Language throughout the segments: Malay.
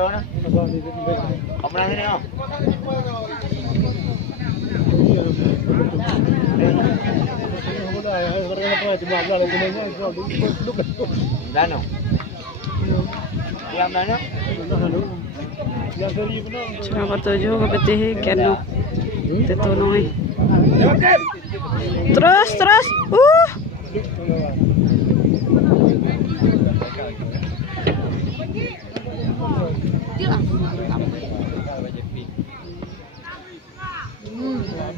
Baru mana? Kau pernah sini kau? Dano. Diam dano. Number 7 kapatid kano. Tutulong eh. Terus.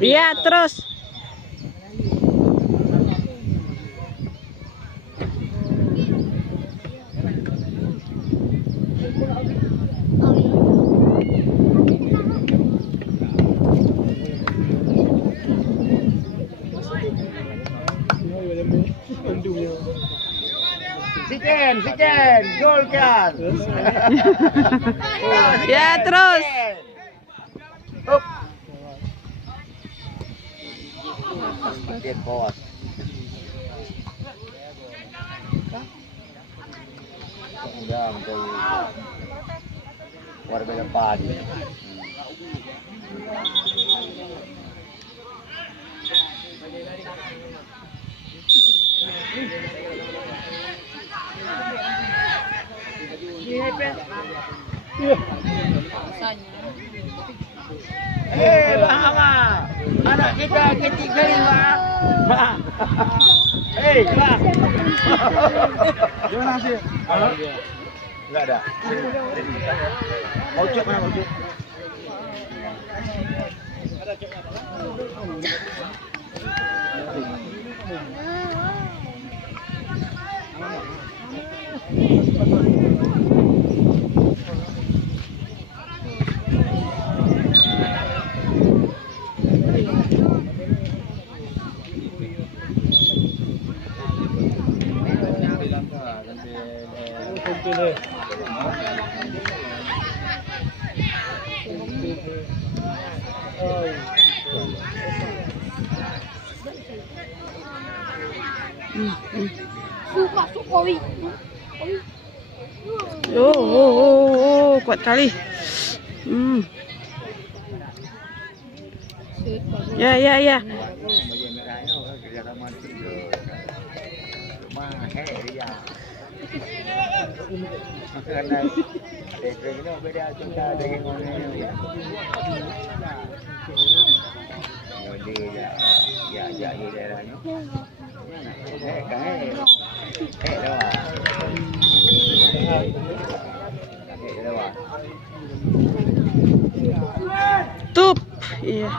Iya, terus. Siken, gol kan. Ya, terus. Up. Dia bos. Udah untuk warga depan. Bahama, anak kita ketiga lima. Bang. Gimana sih? Enggak ada. Mau cek mana mau cek? Ada cek apa? Oh, kuat kali. Ya. Tup. Iya.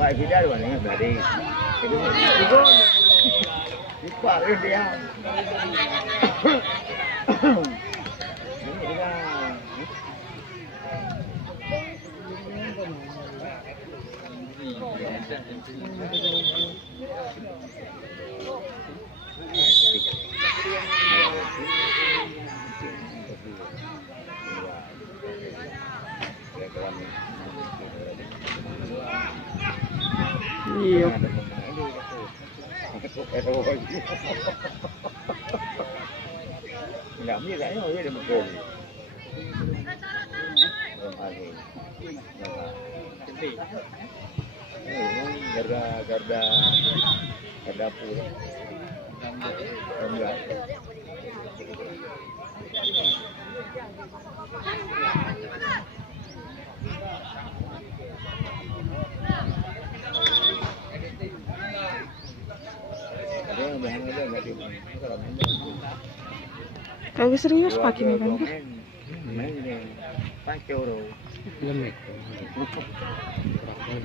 Baik tidak ada yang berarti. Itu lupa dia. Iya. Enggak mirip kayaknya dia betul. Garda pura. Kagak serius pakai nih kan? Main ini pancur. Lemik.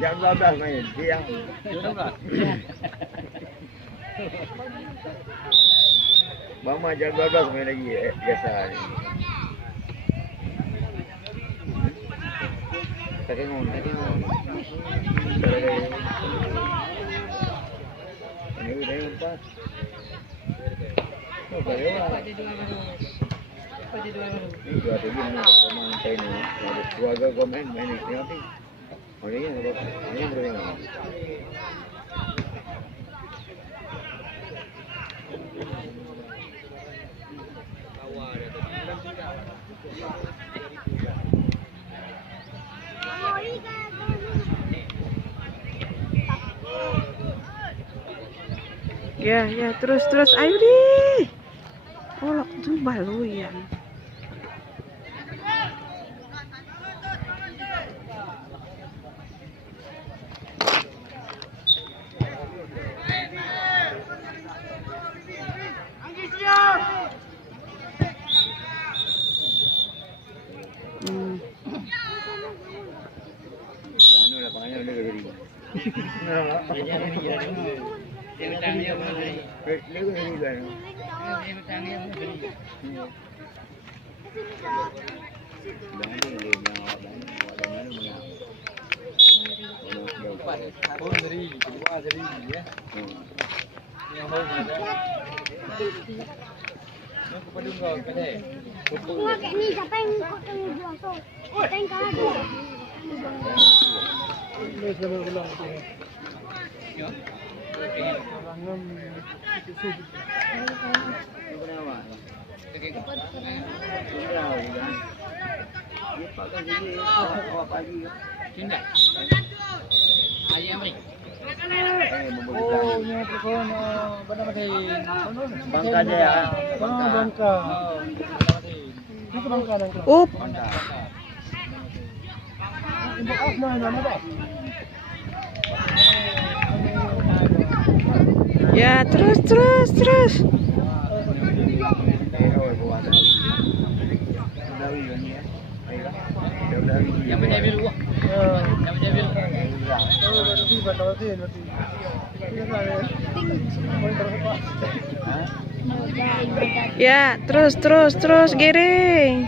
Jam 12 main siang. Mama jam 12 main lagi biasa ni. Tak tengok. Ini empat. Oh, boleh lah. Ini dua tu gini, teman saya ni, keluarga kau main ni, tengok ni. Oh ni berapa? Ya, terus, ayo deh. Olok tuh balu ya. Anu lah panggil dia beri. Ni siapa yang ikut jual tu? Kita yang kalah tu. Bangka Jaya. Bangka. Up. Ya, terus. Yang macam biru. Yang macam biru. Ya, terus giring.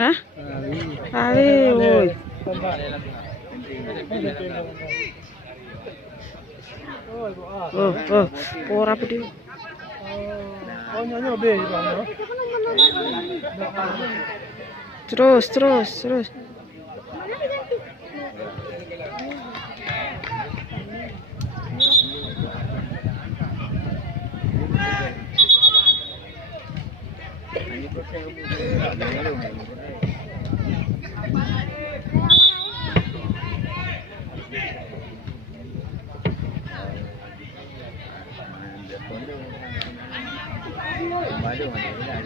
Hah? Ali, woi. Ora apa dia? Terus.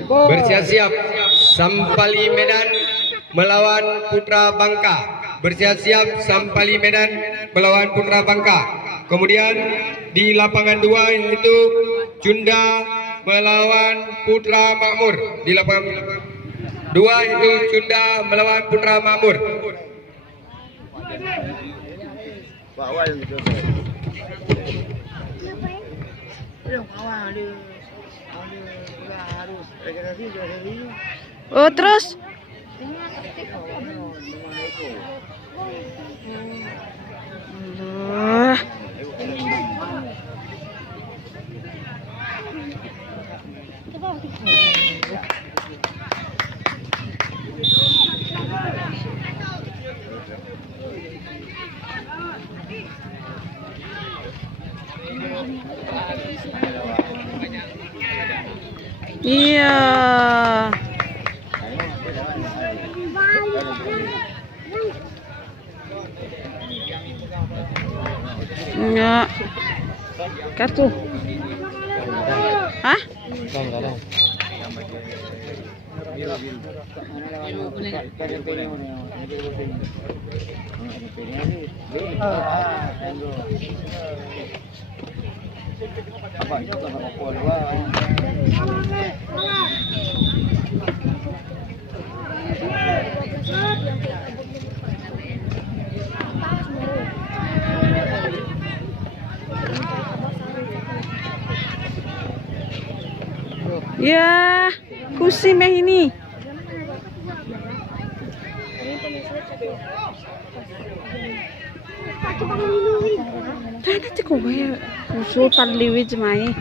Bersiap-siap Sampali Medan melawan Putra Bangka. Bersiap-siap Sampali Medan melawan Putra Bangka. Kemudian di lapangan 2 yaitu Cunda melawan Putra Makmur. Di lapangan 2 yaitu Cunda melawan Putra Makmur. Pak Awal gitu. Oh, terus. Iya. Enggak. Kartu. Hah? Ya, kusim ya ini. Tadi tuh kok ya Sultan Liwit mai.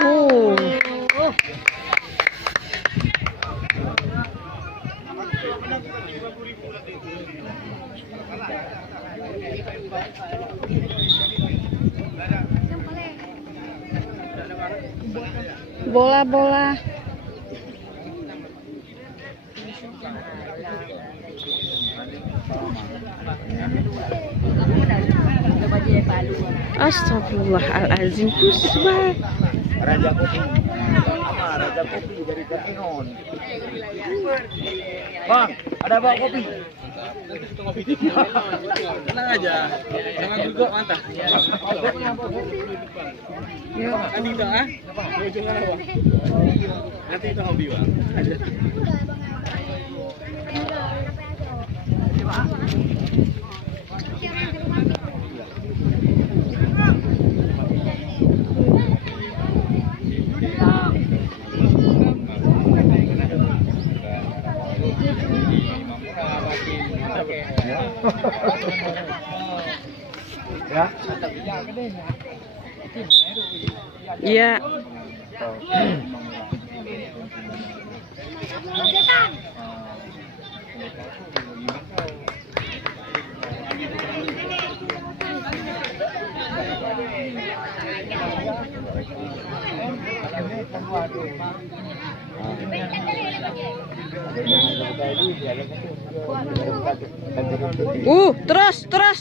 Oh. Bola-bola. Astagfirullahaladzim. Kusbah. Raja kopi. Raja kopi dari Katinon. Bang, ada bawa kopi. Tenang aja, jangan juga mantap. Kan itu ah, ujungnya apa? Nanti itu hobi bang. Iya. Terus. Terus.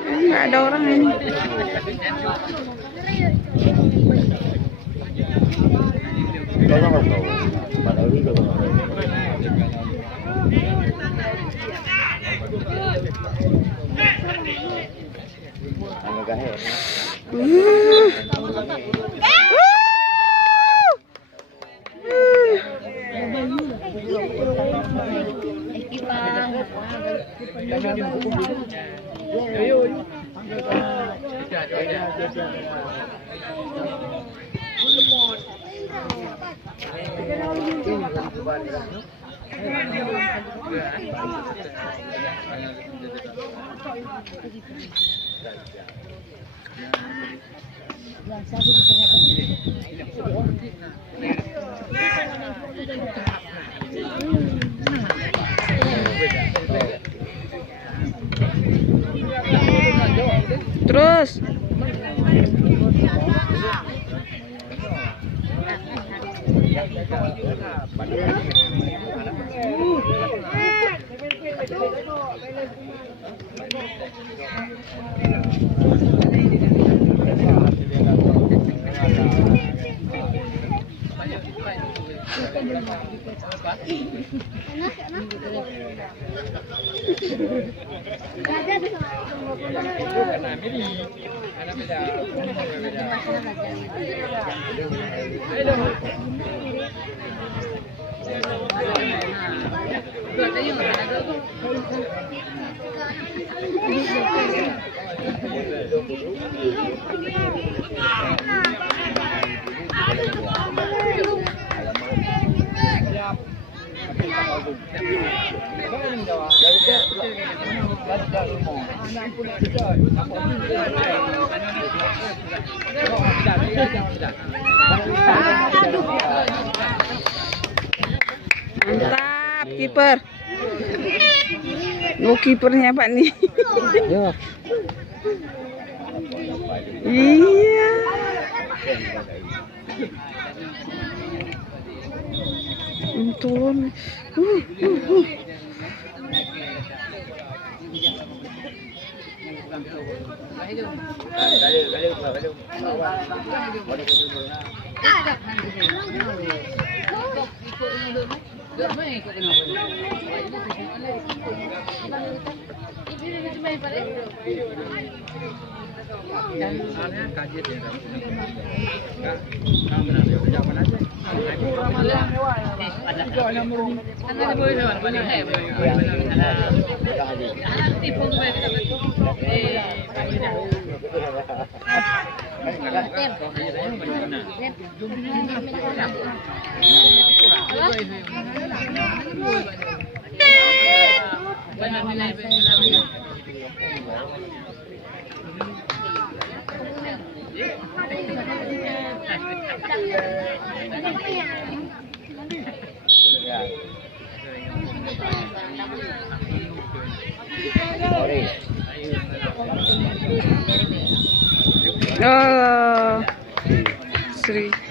Nggak ada orang ini. Terus. Mantap, kiper. Oh, kipernya Pak nih. Ya. Iya. Turun. Oh, Sri.